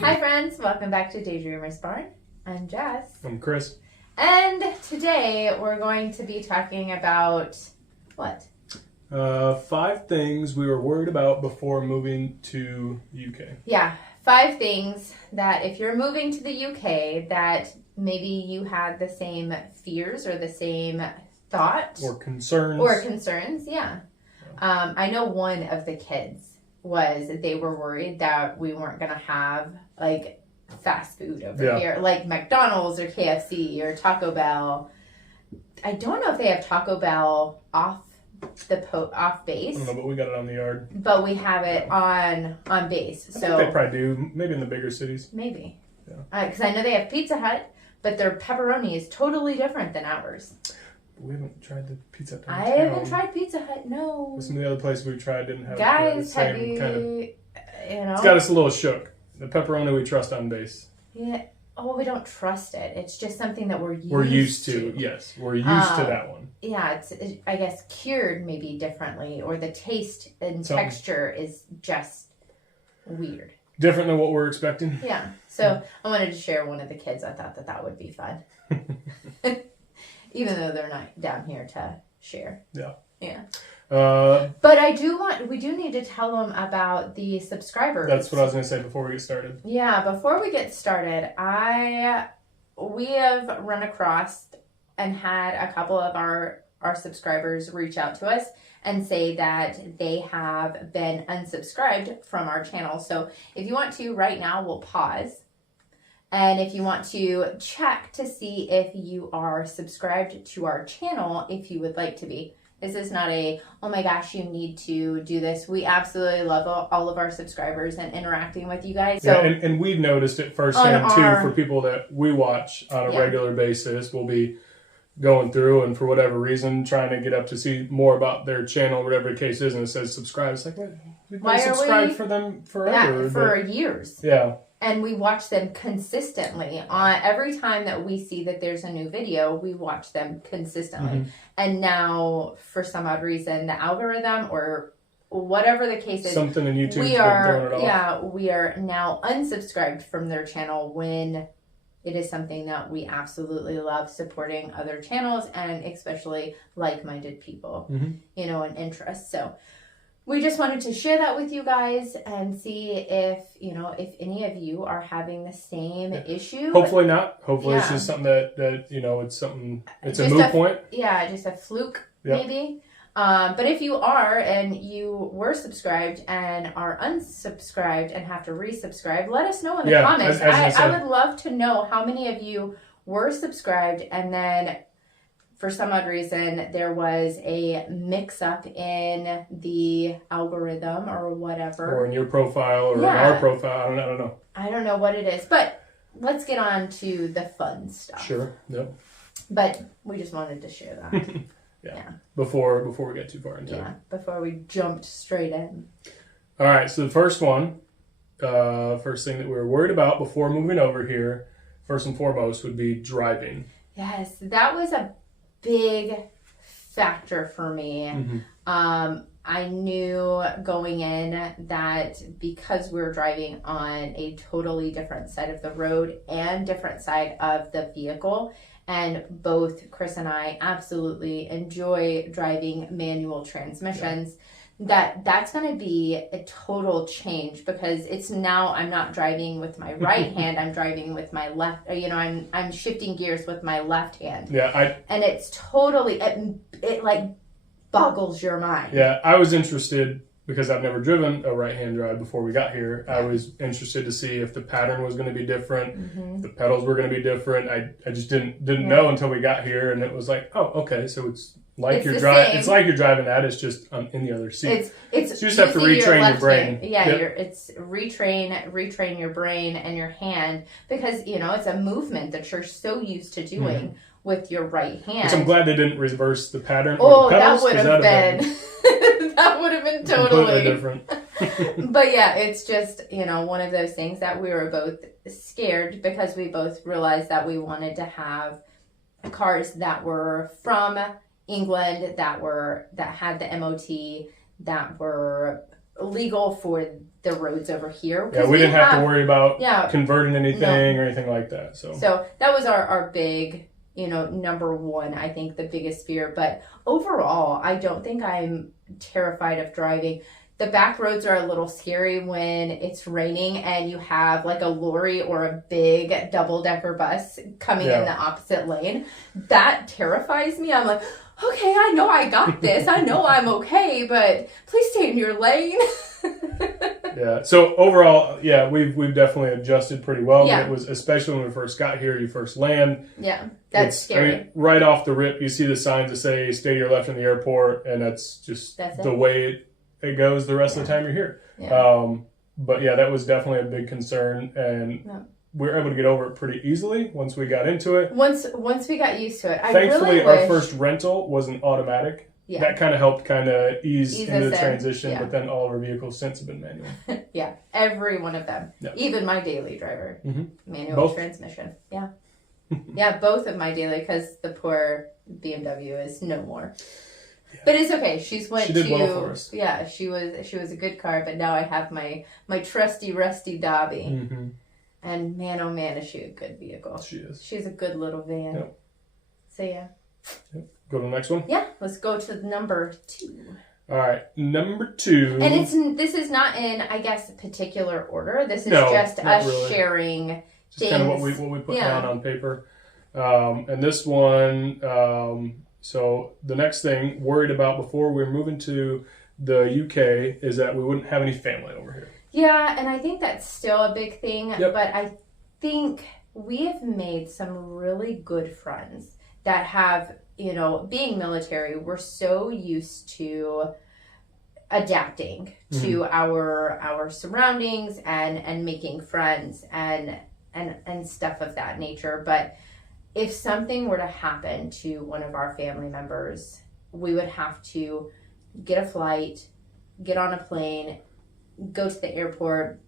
Hi friends, welcome back to Daydreamers Barn. I'm Jess. I'm Chris. And today we're going to be talking about what? 5 things we were worried about before moving to UK. Yeah, 5 things that if you're moving to the UK that maybe you had the same fears or the same thoughts. Or concerns. Yeah. I know one of the kids was they were worried that we weren't going to have like fast food over here, like McDonald's or KFC or Taco Bell. I don't know if they have Taco Bell off base. I don't know, but we got it on the yard. But we have it on base. I think they probably do, maybe in the bigger cities. Maybe. Yeah. Because I know they have Pizza Hut, but their pepperoni is totally different than ours. We haven't tried the Pizza Hut. I haven't tried Pizza Hut, no. Some of the other places we tried didn't have the same kind of... you know. It's got us a little shook. The pepperoni we trust on base. Yeah. Oh, we don't trust it. It's just something that we're used to. Yes, we're used to that one. Yeah, it's I guess cured maybe differently, or the taste and texture is just weird. Different than what we're expecting. Yeah. So I wanted to share one of the kids. I thought that would be fun. Even though they're not down here to share. Yeah. Yeah. But we do need to tell them about the subscribers. That's what I was going to say before we get started. Yeah, before we get started, we have run across and had a couple of our subscribers reach out to us and say that they have been unsubscribed from our channel. So if you want to, right now, we'll pause. And if you want to check to see if you are subscribed to our channel, if you would like to be. This is not a, oh my gosh, you need to do this. We absolutely love all of our subscribers and interacting with you guys. So, yeah, and we've noticed it firsthand too for people that we watch on a regular basis. We'll be going through and for whatever reason trying to get up to see more about their channel, whatever the case is, and it says subscribe. It's like, we've been subscribed for them forever. Yeah, for years. Yeah. And we watch them consistently. Every time that we see that there's a new video, we watch them consistently. Mm-hmm. And now, for some odd reason, the algorithm or whatever the case is, something in YouTube, we are now unsubscribed from their channel when it is something that we absolutely love, supporting other channels and especially like-minded people, and interests. So we just wanted to share that with you guys and see if any of you are having the same issue. Hopefully not. Hopefully it's just something that it's a moot point. Yeah, just a fluke maybe. But if you are and you were subscribed and are unsubscribed and have to resubscribe, let us know in the comments. I would love to know how many of you were subscribed and then for some odd reason, there was a mix-up in the algorithm or whatever. Or in your profile or in our profile. I don't know. I don't know what it is. But let's get on to the fun stuff. Sure. Yep. But we just wanted to share that. yeah. Before we get too far into it. Yeah, before we jumped straight in. All right. So the first one, first thing that we were worried about before moving over here, first and foremost, would be driving. Yes, that was a big factor for me. Mm-hmm. I knew going in that because we were driving on a totally different side of the road and different side of the vehicle, and both Chris and I absolutely enjoy driving manual transmissions, that's going to be a total change because it's now I'm not driving with my right hand, I'm driving with my left, I'm shifting gears with my left hand. Yeah, and it's totally, it like boggles your mind. Yeah, I was interested because I've never driven a right-hand drive before we got here. I was interested to see if the pattern was going to be different, the pedals were going to be different. I just didn't know until we got here, and it was like, oh, okay, so it's like you're driving. It's like you're driving that. It's just in the other seat. It's so you just have to retrain your brain. Yeah, it's retrain your brain and your hand because it's a movement that you're so used to doing with your right hand. Which I'm glad they didn't reverse the pattern. Oh, the pedals, that would have been that would have been totally different. But yeah, it's just one of those things that we were both scared because we both realized that we wanted to have cars that were from England that had the MOT, that were legal for the roads over here. Yeah, we didn't have to worry about converting anything or anything like that. So that was our big, number one, I think the biggest fear. But overall, I don't think I'm terrified of driving. The back roads are a little scary when it's raining and you have like a lorry or a big double-decker bus coming in the opposite lane. That terrifies me. I'm like, okay, I know I got this. I know I'm okay, but please stay in your lane. Yeah. So overall, we've definitely adjusted pretty well. Yeah. But it was, especially when we first got here, you first land. Yeah, that's scary. I mean, right off the rip, you see the signs that say "Stay to your left in the airport," and that's the way it goes the rest of the time you're here. Yeah. But that was definitely a big concern, and we were able to get over it pretty easily once we got into it. Once we got used to it, thankfully our first rental was an automatic. Yeah. That kind of helped ease into the transition, but then all of our vehicles since have been manual. Yeah, every one of them. Yeah. Even my daily driver, manual transmission. Yeah. Yeah, both of my daily, because the poor BMW is no more. Yeah. But it's okay. She did well for us. Yeah, she was a good car, but now I have my trusty rusty Dobby. Mm-hmm. And man, oh man, is she a good vehicle. She is. She's a good little van. Yep. So yeah. Yep. Go to the next one? Yeah, let's go to number 2. All right, number 2. And this is not in, I guess, particular order. This is just us really sharing just things. Kind of what we put down on paper. And this one, so the next thing, worried about before we're moving to the UK, is that we wouldn't have any family over here. Yeah, and I think that's still a big thing. Yep. But I think we have made some really good friends that have, being military, we're so used to adapting to our surroundings and making friends and stuff of that nature. But if something were to happen to one of our family members, we would have to get a flight, get on a plane, go to the airport,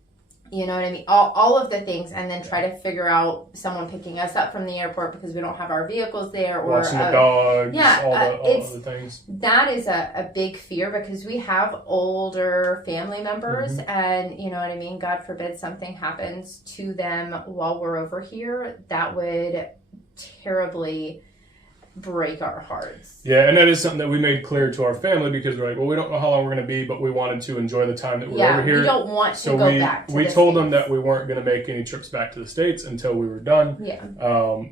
you know what I mean? All of the things, and then try to figure out someone picking us up from the airport because we don't have our vehicles there. Or watching the dogs, all of the things. That is a big fear because we have older family members, and you know what I mean? God forbid something happens to them while we're over here. That would terribly break our hearts. Yeah, and that is something that we made clear to our family because we're like, well, we don't know how long we're going to be, but we wanted to enjoy the time that we're over here. We don't want to go back to we told them that we weren't going to make any trips back to the States until we were done. Yeah.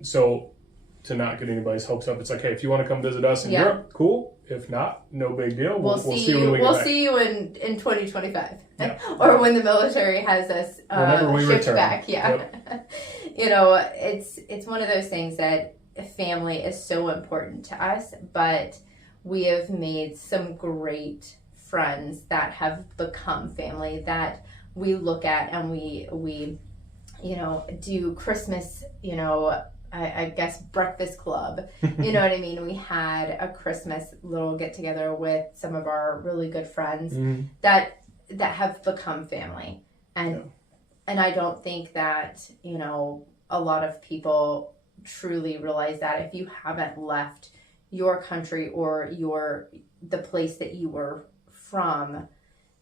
So to not get anybody's hopes up, it's like, hey, if you want to come visit us in Europe, cool. If not, no big deal. We'll see you when we get back. We'll see you in 2025. Yeah. Or when the military has us whenever we shipped return. Back. Yeah. Yep. It's one of those things that family is so important to us, but we have made some great friends that have become family that we look at and we do Christmas, I guess breakfast club. You know what I mean? We had a Christmas little get together with some of our really good friends that have become family. And I don't think that, a lot of people truly realize that if you haven't left your country or the place that you were from,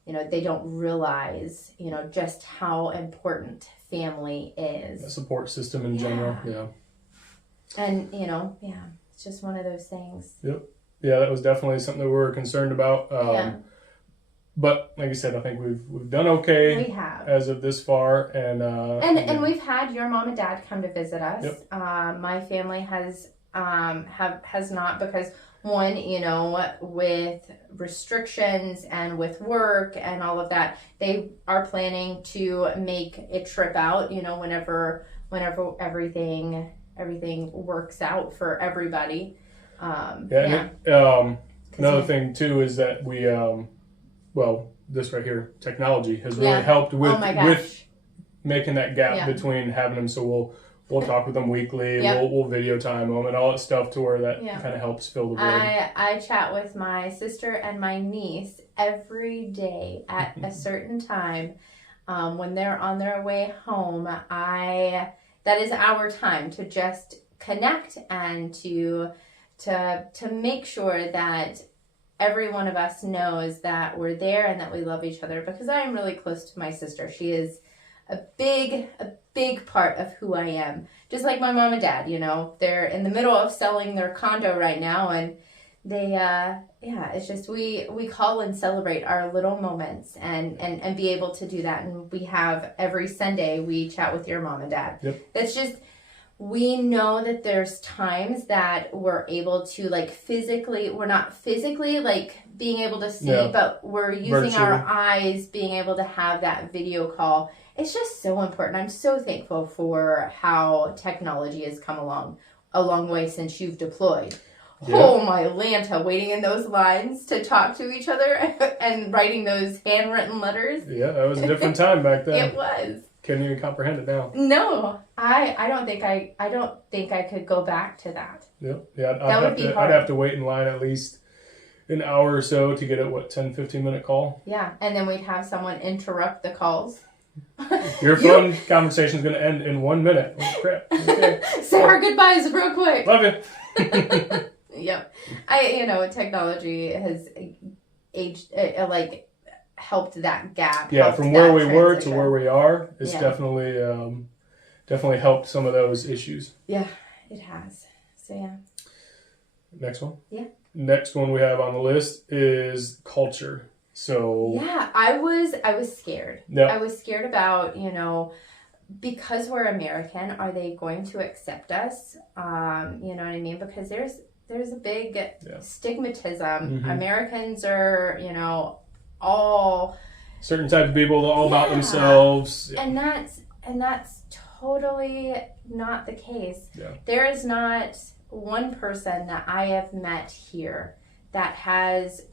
they don't realize, just how important family is. The support system in general, yeah. And, it's just one of those things. Yep. Yeah, that was definitely something that we were concerned about. But like I said, I think we've done okay. We have as of this far, and we've had your mom and dad come to visit us. Yep. My family has not, because one, with restrictions and with work and all of that, they are planning to make a trip out. Whenever everything works out for everybody. Another thing too is that we. This right here, technology has really helped with making that gap between having them. So we'll talk with them weekly. We'll video time them and all that stuff to where that kind of helps fill the void. I chat with my sister and my niece every day at a certain time when they're on their way home. That is our time to just connect and to make sure that every one of us knows that we're there and that we love each other, because I am really close to my sister. She is a big part of who I am. Just like my mom and dad, you know, they're in the middle of selling their condo right now, and they, it's just, we call and celebrate our little moments and be able to do that. And we have every Sunday, we chat with your mom and dad. Yep. That's just, we know that there's times that we're able to we're not physically being able to see, but we're using virtually. our eyes, being able to have that video call. It's just so important. I'm so thankful for how technology has come a long way since you've deployed. Yeah. Oh my Lanta, waiting in those lines to talk to each other and writing those handwritten letters. Yeah, that was a different time back then. It was. Can't even comprehend it now. No, I don't think I could go back to that. Yep. Yeah, I'd have to wait in line at least an hour or so to get a 10-15 minute call. Yeah, and then we'd have someone interrupt the calls. Your phone conversation is going to end in 1 minute. Oh, crap. Okay. Say our goodbyes real quick. Love you. Yep. Technology has aged, helped that gap. Yeah, from where we were to where we are, it's definitely helped some of those issues. Yeah, it has. So yeah. Next one? Yeah. Next one we have on the list is culture. So yeah, I was scared. Yep. I was scared about, because we're American, are they going to accept us? You know what I mean? Because there's a big stigmatism. Mm-hmm. Americans are, all certain type of people, all about themselves. Yeah. And that's totally not the case. Yeah. There is not one person that I have met here that has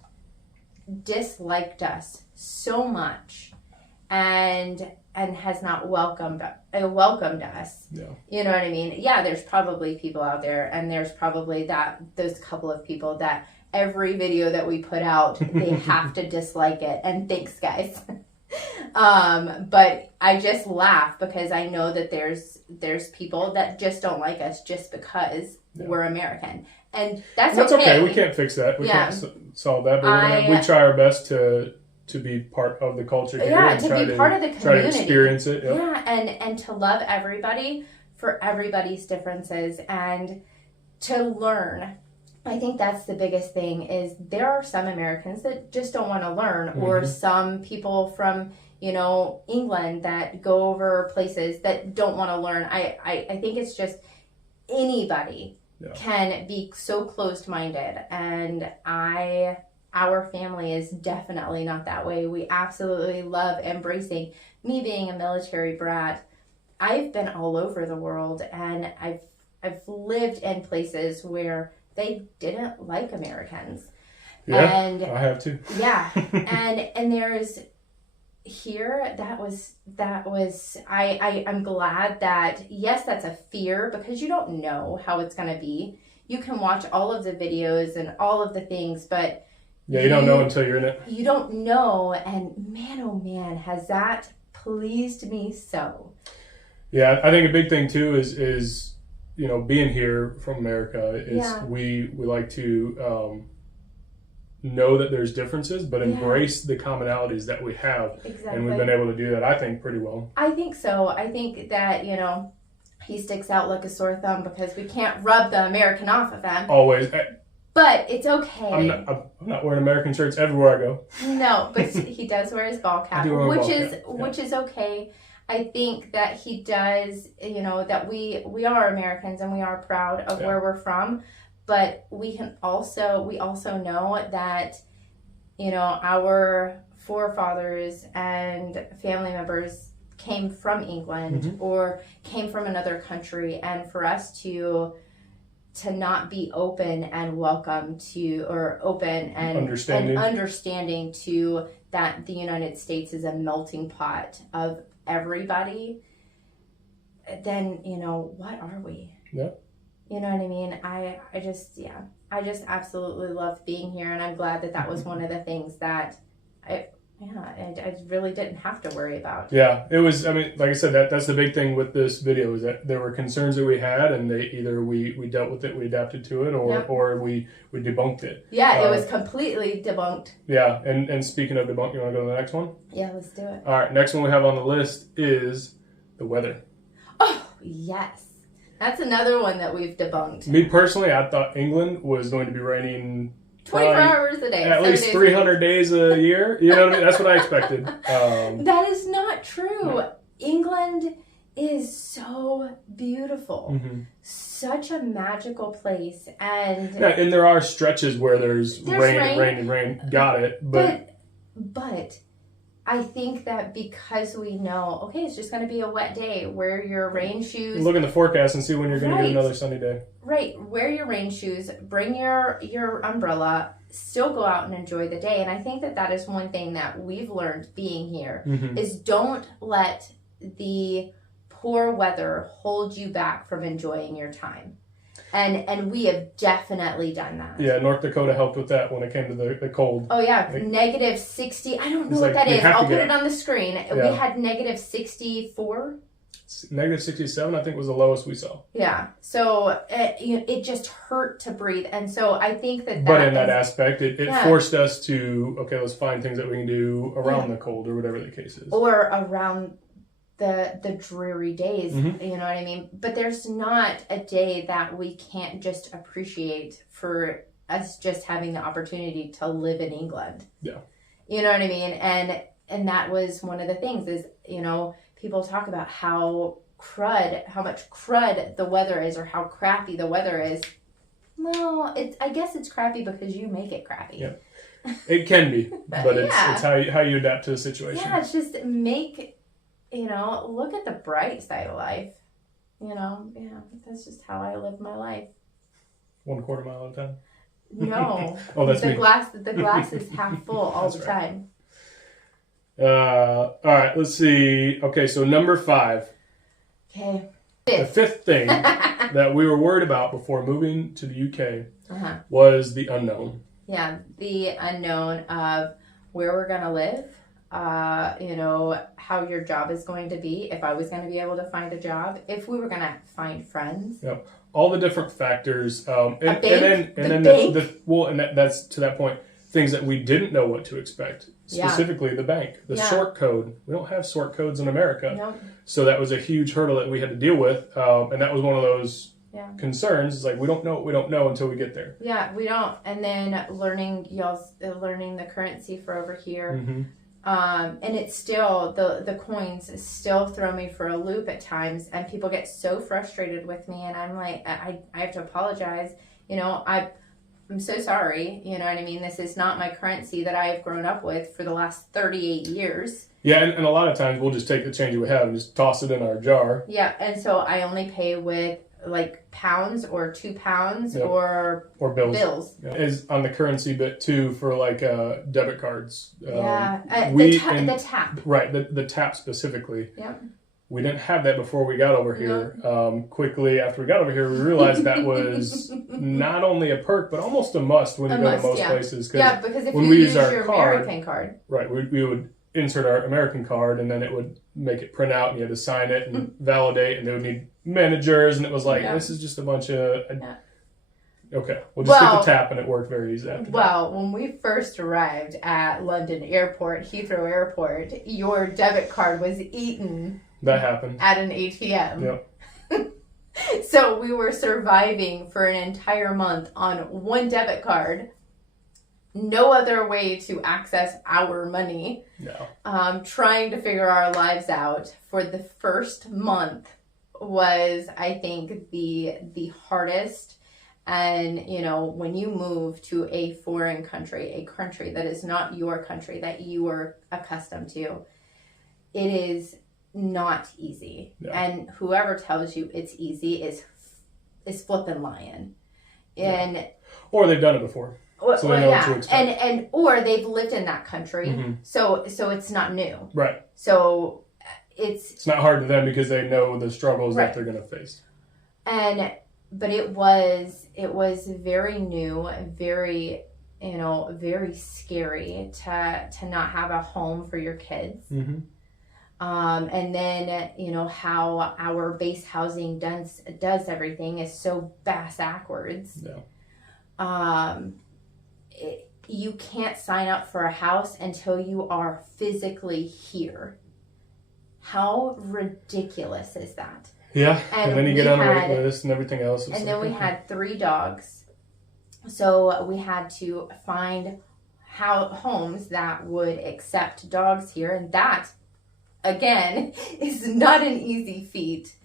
disliked us so much and has not welcomed us. Yeah. You know what I mean? Yeah, there's probably people out there, and there's probably those couple of people that every video that we put out, they have to dislike it. And thanks, guys. But I just laugh because I know that there's people that just don't like us just because we're American. And that's okay. We can't fix that. We can't solve that. But we try our best to be part of the culture here. Yeah, to be part of the community. Try to experience it. Yep. Yeah, and to love everybody for everybody's differences and to learn. I think that's the biggest thing is there are some Americans that just don't want to learn, mm-hmm. or some people from, England that go over places that don't want to learn. I think it's just anybody can be so closed-minded, and our family is definitely not that way. We absolutely love embracing. Me being a military brat, I've been all over the world, and I've lived in places where they didn't like Americans. Yeah, and I have too. Yeah, and there's here that was I'm glad that that's a fear because you don't know how it's gonna be. You can watch all of the videos and all of the things, but you don't know until you're in it. You don't know, and man, oh man, has that pleased me so. Yeah, I think a big thing too is being here from America is we like to know that there's differences, but embrace the commonalities that we have. Exactly. And we've been able to do that, I think, pretty well. I think so. I think that, he sticks out like a sore thumb because we can't rub the American off of him. Always. But it's okay. I'm not wearing American shirts everywhere I go. No, but he does wear his ball cap, which is okay. I think that he does, that we are Americans and we are proud of where we're from, but we also know that, our forefathers and family members came from England, mm-hmm. or came from another country, and for us to not be open and welcome to, or open and understanding to that the United States is a melting pot of everybody, then what are we? Yeah. You know what I mean? I just absolutely love being here, and I'm glad that was one of the things that I really didn't have to worry about. Yeah, it was, I mean, like I said, that's the big thing with this video is that there were concerns that we had, and they either we dealt with it, we adapted to it, or we debunked it. Yeah, it was completely debunked. Yeah, and speaking of debunk, you want to go to the next one? Yeah, let's do it. All right, next one we have on the list is the weather. Oh, yes. That's another one that we've debunked. Me personally, I thought England was going to be raining 24 hours a day. At least 300 days a year. You know what I mean? That's what I expected. That is not true. No. England is so beautiful. Mm-hmm. Such a magical place. And there are stretches where there's rain. Got it. But I think that because we know, okay, it's just going to be a wet day, wear your rain shoes. Look in the forecast and see when you're going to get another sunny day. Right. Wear your rain shoes, bring your umbrella, still go out and enjoy the day. And I think that is one thing that we've learned being here is don't let the poor weather hold you back from enjoying your time. And we have definitely done that. Yeah, North Dakota helped with that when it came to the cold. Oh, yeah. Negative 60. I don't know what that is. I'll put it on the screen. Yeah. We had negative 64. Negative 67, I think, was the lowest we saw. Yeah. So it just hurt to breathe. And so I think that But in that aspect, it forced us to, okay, let's find things that we can do around the cold or whatever the case is. Or around the dreary days, you know what I mean? But there's not a day that we can't just appreciate for us just having the opportunity to live in England. Yeah. You know what I mean? And that was one of the things is, people talk about how much crud the weather is or how crappy the weather is. Well, I guess it's crappy because you make it crappy. Yeah. It can be, but it's how you adapt to the situation. Yeah, it's just look at the bright side of life. That's just how I live my life. 1/4 mile at a time? No. Oh, that's the glass is half full all the time. All right, let's see. Okay, so number 5. Okay. The fifth thing that we were worried about before moving to the UK was the unknown. Yeah, the unknown of where we're going to live. How your job is going to be, if I was going to be able to find a job, if we were going to find friends. Yep. All the different factors. And that's to that point, things that we didn't know what to expect. Specifically the bank, the sort code. We don't have sort codes in America. Nope. So that was a huge hurdle that we had to deal with. And that was one of those concerns. It's like, we don't know what we don't know until we get there. Yeah, we don't. And then learning the currency for over here. Mm-hmm. And it's still, the coins still throw me for a loop at times, and people get so frustrated with me, and I'm like, I have to apologize. I'm so sorry. You know what I mean? This is not my currency that I've grown up with for the last 38 years. Yeah, and a lot of times we'll just take the change we have and just toss it in our jar. Yeah, and so I only pay with like pounds or £2 or bills. Yeah. Is on the currency bit too for like debit cards. The tap. Right, the tap specifically. Yeah. We didn't have that before we got over here. Quickly after we got over here, we realized that was not only a perk, but almost a must when you go to most places. Yeah, because if you use your American card. Right, we would insert our American card, and then it would make it print out, and you had to sign it and validate, and they would need managers, and it was like, this is just a bunch of... Okay, we'll just get the tap, and it worked very easy after that. When we first arrived at London Airport, Heathrow Airport, your debit card was eaten... That happened. At an ATM. Yep. So we were surviving for an entire month on one debit card. No other way to access our money. No. Trying to figure our lives out for the first month was, I think, the hardest. And, when you move to a foreign country, a country that is not your country, that you are accustomed to, it is not easy. And whoever tells you it's easy is flipping lying. Or they've done it before. So they know what to expect. Or they've lived in that country. So it's not new. Right. So it's not hard to them because they know the struggles that they're going to face. But it was very new, very very scary to not have a home for your kids. Mm-hmm. And then, how our base housing does everything is so backwards. Yeah. You can't sign up for a house until you are physically here. How ridiculous is that? Yeah, and then you get on a wait list and everything else. And then we had 3 dogs. So we had to find homes that would accept dogs here. And that, again, is not an easy feat.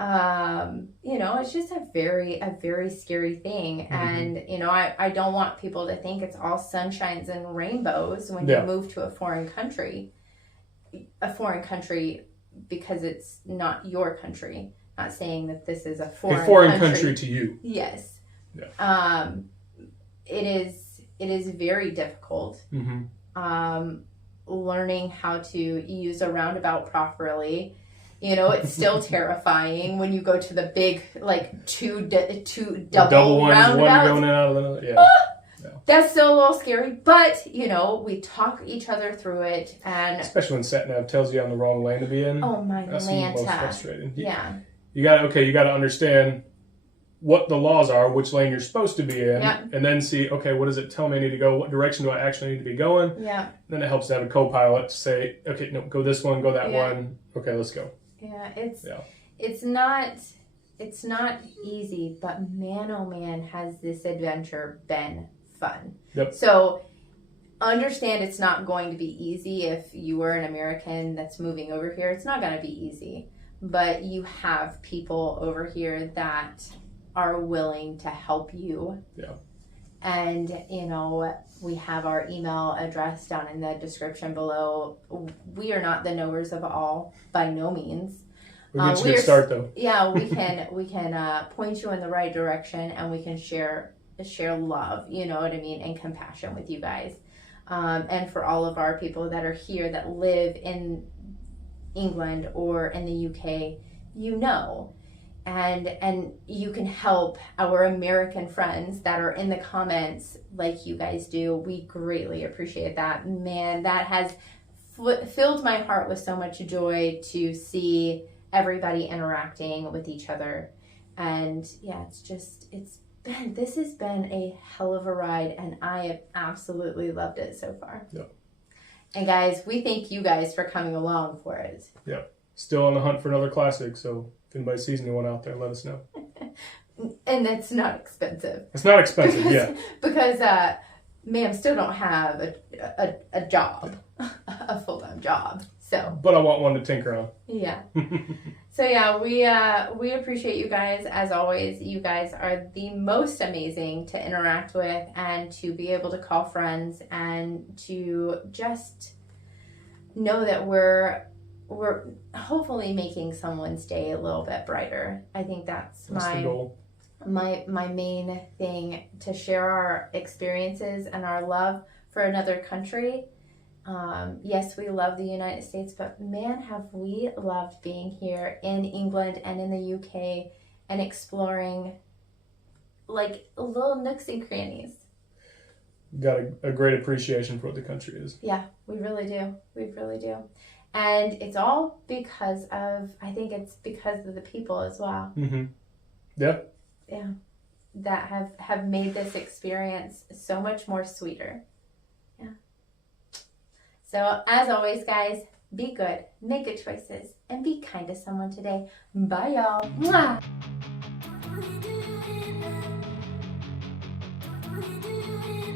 It's just a very scary thing. Mm-hmm. And, I don't want people to think it's all sunshines and rainbows when you move to a foreign country because it's not your country. Not saying that this is a foreign country to you. Yes. Yeah. It is very difficult. Mm-hmm. Learning how to use a roundabout properly. It's still terrifying when you go to the big, two double ones, roundabouts. One going out of the yeah. That's still a little scary, but we talk each other through it, and especially when SatNav tells you on the wrong lane to be in. Oh my That's Lanta. the most frustrating. Yeah. You got to understand what the laws are, which lane you're supposed to be in, and then see, okay, what does it tell me I need to go? What direction do I actually need to be going? Yeah. Then it helps to have a co-pilot to say, okay, no, go this one, go that one. Okay, let's go. Yeah, it's not easy, but man, oh man, has this adventure been fun. Yep. So understand it's not going to be easy if you were an American that's moving over here. It's not going to be easy, but you have people over here that are willing to help you. Yeah. And, we have our email address down in the description below. We are not the knowers of all, by no means. We'll get you a good start, though. Yeah, we can point you in the right direction, and we can share love, you know what I mean, and compassion with you guys. And for all of our people that are here that live in England or in the UK, and you can help our American friends that are in the comments like you guys do. We greatly appreciate that. Man, that has filled my heart with so much joy to see everybody interacting with each other. And yeah, this has been a hell of a ride, and I have absolutely loved it so far. Yep. And guys, we thank you guys for coming along for it. Yep. Still on the hunt for another classic, so if anybody sees anyone out there, let us know. And it's not expensive. It's not expensive, because ma'am still don't have a job, a full-time job. So. But I want one to tinker on. Yeah. So yeah, we appreciate you guys as always. You guys are the most amazing to interact with and to be able to call friends and to just know that we're hopefully making someone's day a little bit brighter. I think that's the goal. My main thing, to share our experiences and our love for another country. Yes, we love the United States, but man, have we loved being here in England and in the UK and exploring little nooks and crannies. Got a great appreciation for what the country is. Yeah, we really do. We really do. And it's all because of the people as well. Mm-hmm. Yeah. Yeah. That have made this experience so much more sweeter. Yeah. So, as always, guys, be good, make good choices, and be kind to someone today. Bye, y'all. Mwah!